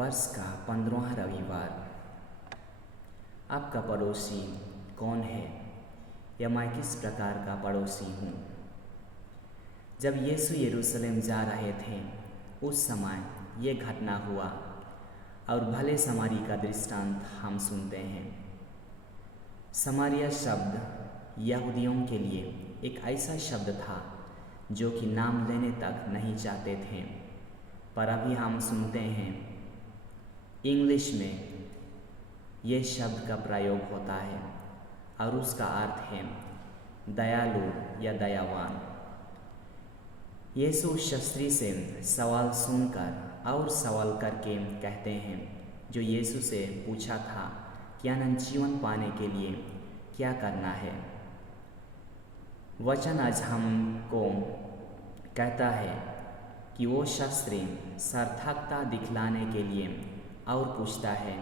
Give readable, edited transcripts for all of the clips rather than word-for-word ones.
वर्ष का 15वां रविवार। आपका पड़ोसी कौन है या मैं किस प्रकार का पड़ोसी हूँ? जब यीशु यरूशलेम जा रहे थे उस समय ये घटना हुआ और भले समारी का दृष्टांत हम सुनते हैं। समारिया शब्द यहूदियों के लिए एक ऐसा शब्द था जो कि नाम लेने तक नहीं चाहते थे, पर अभी हम सुनते हैं इंग्लिश में ये शब्द का प्रयोग होता है और उसका अर्थ है दयालु या दयावान। यीशु शास्त्री से सवाल सुनकर और सवाल करके कहते हैं जो यीशु से पूछा था कि अनंत जीवन पाने के लिए क्या करना है। वचन आज हमको कहता है कि वो शास्त्री सार्थकता दिखलाने के लिए और पूछता है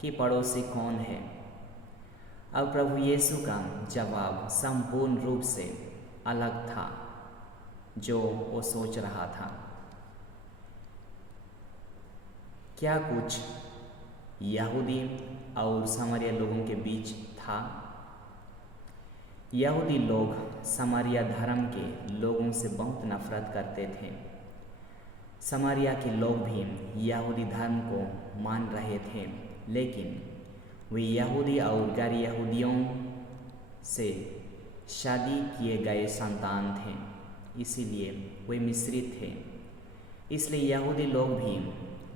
कि पड़ोसी कौन है, और प्रभु यीशु का जवाब संपूर्ण रूप से अलग था जो वो सोच रहा था। क्या कुछ यहूदी और समारिया लोगों के बीच था? यहूदी लोग समारिया धर्म के लोगों से बहुत नफरत करते थे। समारिया के लोग भी यहूदी धर्म को मान रहे थे, लेकिन वे यहूदी और गैर यहूदियों से शादी किए गए संतान थे, इसीलिए वे मिश्रित थे। इसलिए यहूदी लोग भी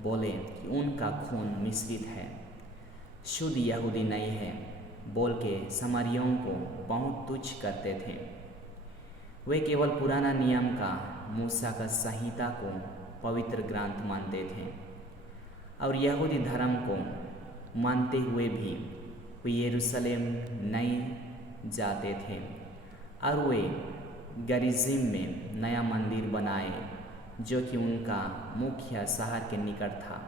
बोले कि उनका खून मिश्रित है, शुद्ध यहूदी नहीं है, बोल के समारियों को बहुत तुच्छ करते थे। वे केवल पुराना नियम का मूसा का संहिता को पवित्र ग्रंथ मानते थे और यहूदी धर्म को मानते हुए भी वे यरूशलेम नहीं जाते थे और वे गरिज़िम में नया मंदिर बनाए जो कि उनका मुख्य शहर के निकट था।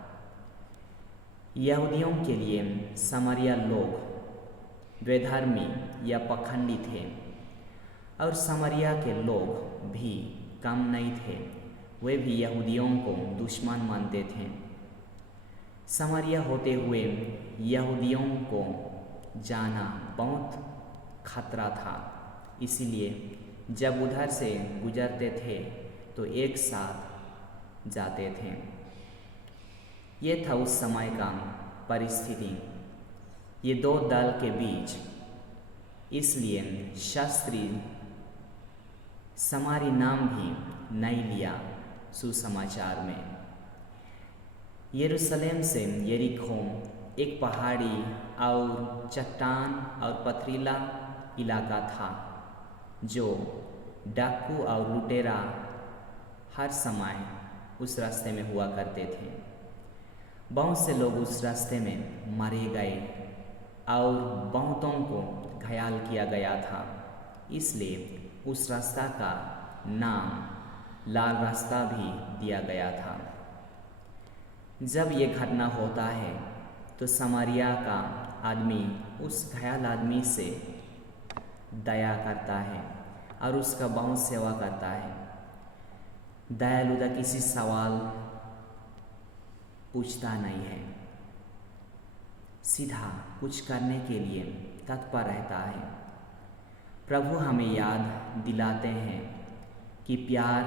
यहूदियों के लिए समारिया लोग द्विधर्मी या पखंडी थे और समारिया के लोग भी कम नहीं थे, वे भी यहूदियों को दुश्मन मानते थे। समारिया होते हुए यहूदियों को जाना बहुत खतरा था, इसीलिए जब उधर से गुजरते थे तो एक साथ जाते थे। ये था उस समय का परिस्थिति, ये दो दल के बीच। इसलिए शास्त्री समारी नाम भी नहीं लिया सुसमाचार में। यरूशलेम से यरीको एक पहाड़ी और चट्टान और पथरीला इलाका था जो डाकू और लुटेरा हर समय उस रास्ते में हुआ करते थे। बहुत से लोग उस रास्ते में मारे गए और बहुतों को घायल किया गया था, इसलिए उस रास्ता का नाम लाल रास्ता भी दिया गया था। जब ये घटना होता है तो समारिया का आदमी उस घायल आदमी से दया करता है और उसका बहुत सेवा करता है। दयालुता किसी सवाल पूछता नहीं है, सीधा कुछ करने के लिए तत्पर रहता है। प्रभु हमें याद दिलाते हैं कि प्यार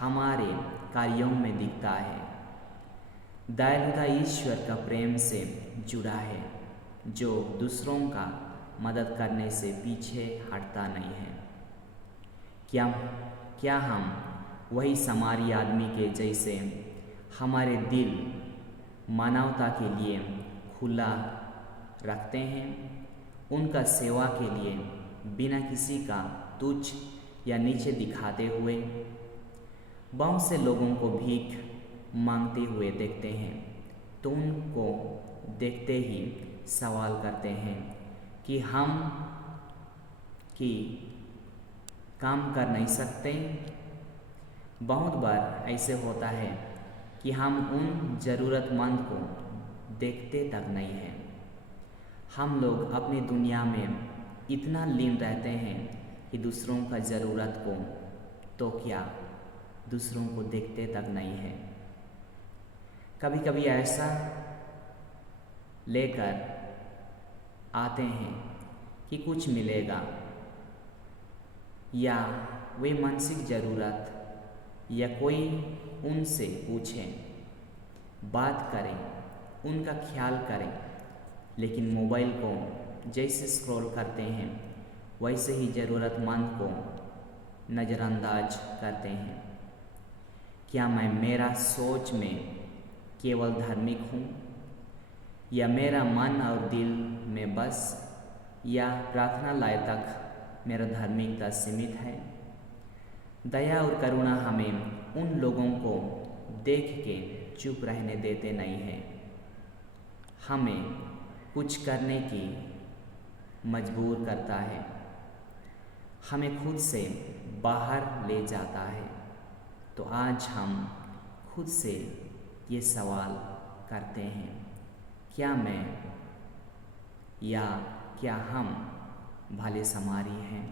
हमारे कार्यों में दिखता है। दयालुता ईश्वर का प्रेम से जुड़ा है जो दूसरों का मदद करने से पीछे हटता नहीं है। क्या हम वही समारी आदमी के जैसे हमारे दिल मानवता के लिए खुला रखते हैं, उनका सेवा के लिए बिना किसी का तुच्छ या नीचे दिखाते हुए? बहुत से लोगों को भीख मांगते हुए देखते हैं तो उनको देखते ही सवाल करते हैं कि हम काम कर नहीं सकते। बहुत बार ऐसे होता है कि हम उन ज़रूरतमंद को देखते तक नहीं हैं। हम लोग अपनी दुनिया में इतना लीन रहते हैं कि दूसरों का ज़रूरत को तो क्या दूसरों को देखते तक नहीं है। कभी कभी ऐसा लेकर आते हैं कि कुछ मिलेगा, या वे मानसिक ज़रूरत, या कोई उनसे पूछे, बात करें, उनका ख्याल करें। लेकिन मोबाइल को जैसे स्क्रॉल करते हैं वैसे ही ज़रूरतमंद को नज़रअंदाज करते हैं। क्या मैं मेरा सोच में केवल धार्मिक हूँ, या मेरा मन और दिल में बस, या प्रार्थना लाए तक मेरा धार्मिकता सीमित है? दया और करुणा हमें उन लोगों को देख के चुप रहने देते नहीं है, हमें कुछ करने की मजबूर करता है, हमें खुद से बाहर ले जाता है। तो आज हम खुद से ये सवाल करते हैं, क्या मैं या क्या हम भले समारी हैं?